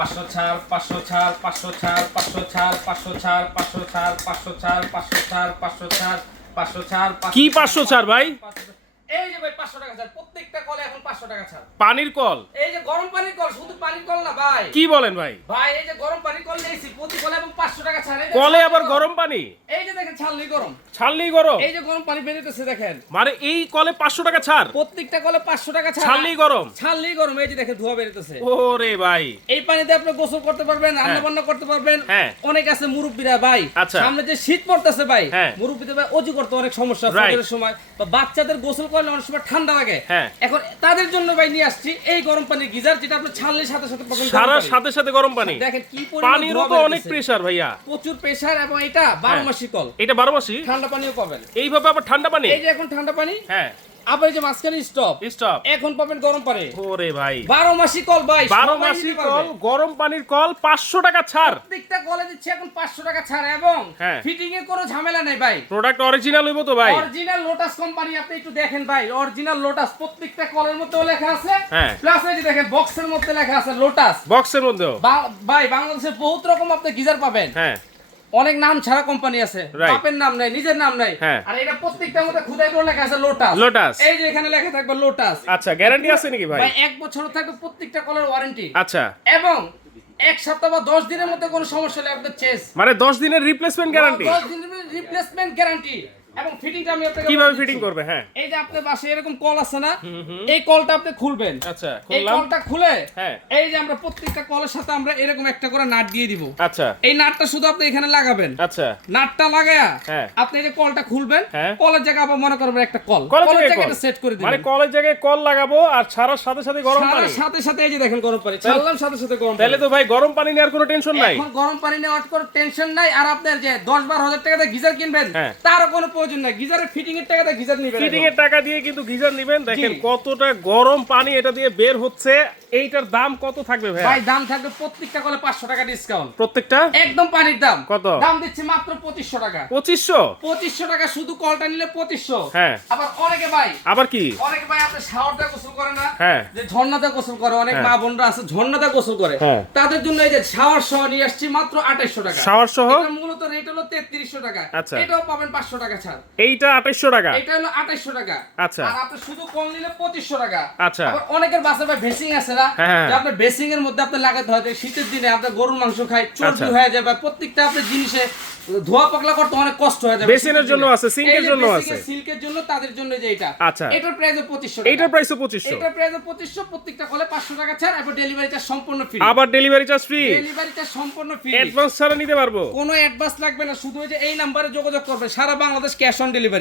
500 ছাড় 500 ছাড় 500 ছাড় 500 ছাড় 500 ছাড় 500 ছাড় 500 ছাড় 500 ছাড় 500 ছাড় 500 ছাড় কি 500 ছাড় ভাই? এই যে ভাই 500 টাকা ছাড়, প্রত্যেকটা কলে এখন 500 টাকা ছাড়। পানির কল? এই যে গরম পানির কল, শুধু পানির কল না ভাই। কি বলেন ভাই? ভাই এই যে গরম পানির কল নিয়েছি প্রতি কলে এবং 500 টাকা ছাড়। কলে আবার গরম পানি? এই যে দেখেন ছাড়লেই গরম, ছাড়লেই গরম? এই যে গরম পানি বেরোতেছে দেখেন। মানে এই কলে 500 টাকা ছাড়? প্রত্যেকটা কলে 500 টাকা ছাড়। ছাড়লেই গরম? ছাড়লেই গরম, এই যে দেখেন ধোঁয়া বেরোতেছে। ওরে ভাই, এই পানিতে আপনি গোসল করতে পারবেন, রান্না বান্না করতে পারবেন। হ্যাঁ। অনেক আছে মুরব্বিরা ভাই, আচ্ছা। সামনে যে শীত পড়তেছে ভাই, হ্যাঁ। মুরব্বিদের ভাই অজু করতে অনেক সমস্যা Right. ফজরের সময়, বা বাচ্চাদের গোসল করলে অনেক সময় ঠান্ডা লাগে। হ্যাঁ। এখন তাদের জন্য ভাই নিয়ে আসছি এই গরম পানির গিজার, যেটা আপনি ছাড়লে সাথে সাথে পাবেন গরম সারা পানি। সাথে সাথে গরম পানি? দেখেন কি পরিমাণ পানিরও ধোঁয়া তো অনেক বেরোতেছে। প্রেসার ভাইয়া। প্রচুর প্রেসার, এবং এটা 12 মাসি কল, এটা 12 মাসি? ঠান্ডা পানিও পাবেন। এইভাবে আবার ঠান্ডা পানি? এই যে এখন ঠান্ডা পানি, হ্যাঁ। আবার এই যে মাঝখানে স্টপ, স্টপ। এখন পাবেন গরম পানি। ওরে ভাই, 12 মাসি কল ভাই, 12 সবাই মাসি নিতে কল, পারবে। গরম পানির কল 500 টাকা ছাড়। প্রত্যেকটা কলে দিচ্ছে এখন 500 টাকা ছাড়, এবং হ্যাঁ। ফিটিং এর কোনো ঝামেলা নাই ভাই। প্রোডাক্ট অরিজিনাল হইব তো ভাই? অরিজিনাল লোটাস কোম্পানি, আপনি একটু দেখেন ভাই, অরিজিনাল লোটাস প্রত্যেকটা কলের মধ্যেও লেখা আছে। হ্যাঁ। প্লাস এই যে দেখেন বক্সের মধ্যে লেখা আছে লোটাস। বক্সের মধ্যেও? ভাই বাংলাদেশে বহুত রকম আপনি গিজার পাবেন। হ্যাঁ। অনেক নাম ছাড়া কোম্পানি আছে, Right. বাপের নাম নাই, নিজের নাম নাই। হ্যাঁ। আর এটা প্রত্যেকটার মধ্যে খুদাই করে লেখা আছে লোটাস। লোটাস। এই যে এখানে লেখা থাকবে লোটাস। আচ্ছা, গ্যারান্টি আছে নাকি ভাই? ভাই 1 বছর থাকবে প্রত্যেকটা কলের ওয়ারেন্টি, আচ্ছা, এবং 1 সপ্তাহ বা 10 দিনের মধ্যে কোনো সমস্যা হলে আপনাদের চেস মানে 10 দিনের রিপ্লেসমেন্ট গ্যারান্টি? 10 দিনের রিপ্লেসমেন্ট গ্যারান্টি। এবং ফিটিংটা আমি আপনাকে কিভাবে বলে ফিটিং দিচ্ছি। করবে? হ্যাঁ। এই যে আপনার বাসায় এরকম কল আছে না, এই কলটা আপনি খুলবেন। আচ্ছা, এই খুললাম। কলটা খুলে হ্যাঁ। এই যে আমরা প্রত্যেকটা কলের সাথে আমরা এরকম একটা করে নাট দিয়ে দিব। আচ্ছা, এই নাটটা শুধু আপনি এখানে লাগাবেন। আচ্ছা। নাটটা লাগায়া হ্যাঁ। আপনি এই যে কলটা খুলবেন, হ্যাঁ। কলের জায়গায় আবার মনে করবেন একটা কল, কলের কলের জায়গায় জায়গায় কল? সেট করে দিবেন। মানে কলের জায়গায় কল লাগাবো আর ছাড়ার সাথে সাথে গরম পানি? ছাড়ার সাথে সাথে এই যে দেখেন গরম পানি, ছাড়লাম সাথে সাথে গরম পানি। তাহলে তো ভাই গরম পানি নেওয়ার কোনো টেনশন নাই? এখন গরম পানি নেওয়ার কোনো টেনশন নাই। আর আপনার যে 10-12 হাজার টাকা দিয়ে গিজার কিনবেন, হ্যাঁ। তারও কোনো প্রয়োজন নাই। গিজারের ফিটিং এর টাকা দিয়ে গিজার নিবেন। ফিটিং এর টাকা দিয়ে কিন্তু গিজার নেবেন। দেখেন জি। কতটা গরম পানি এটা দিয়ে বের হচ্ছে। এইটার দাম কত থাকবে ভাই? ভাই দাম থাকবে প্রত্যেকটা কলে 500 টাকা ডিসকাউন্ট, প্রত্যেকটা? একদম পানির দাম। কত? দাম দিচ্ছে মাত্র 2500 টাকা। 2500? 2500 টাকা শুধু কলটা নিলে 2500। হ্যাঁ। আবার অনেকে ভাই, আবার কি? অনেকে ভাই আপনি শাওয়ারটা গোসল করে না, হ্যাঁ। যে ঝর্ণাতে গোসল করে, অনেক হ্যাঁ। মা বোনরা আছে ঝর্ণাতে গোসল করে, হ্যাঁ। তাদের জন্য এই যে শাওয়ার সহ নিয়ে আসছি মাত্র 2800 টাকা। শাওয়ার সহ? এটা মূলত রেট হলো 3300 টাকা। আচ্ছা। এটাও পাবেন 500 টাকা ছাড়। এইটা 2800 টাকা? এটা হলো 2800 টাকা। আচ্ছা। আর আপনি শুধু কল নিলে 2500 টাকা। আচ্ছা। আবার অনেকের বাসায় ভাই বেসিং আছে না, হ্যাঁ। যে আপনার বেসিং এর মধ্যে আপনি লাগাতে হয়, যে শীতের দিনে আপনার গরুর মাংস খায়, চর্বি আচ্ছা। হয়ে যায়, বা প্রত্যেকটা আপনার জিনিসে ধোয়া পাকলা করতে অনেক কষ্ট হয়ে যায়। বেসিনের জন্য আছে, সিঙ্কের জন্য আছে। সিল্কের জন্য, তাদের জন্য যে এটা। আচ্ছা। এটার প্রাইস 2500 টাকা। এইটার প্রাইসও 2500? এটার প্রাইস 2500, প্রত্যেকটা কলে 500 টাকা ছাড়, এবং ডেলিভারি চার্জ সম্পূর্ণ ফ্রি। আবার delivery charge free? Delivery charge সম্পূর্ণ ফ্রি। অ্যাডভান্স ছাড়া নিতে পারবো? কোনো অ্যাডভান্স লাগবে না, শুধু ওই যে এই নাম্বারে যোগাযোগ করবে, সারা বাংলাদেশ ক্যাশ অন ডেলিভারি।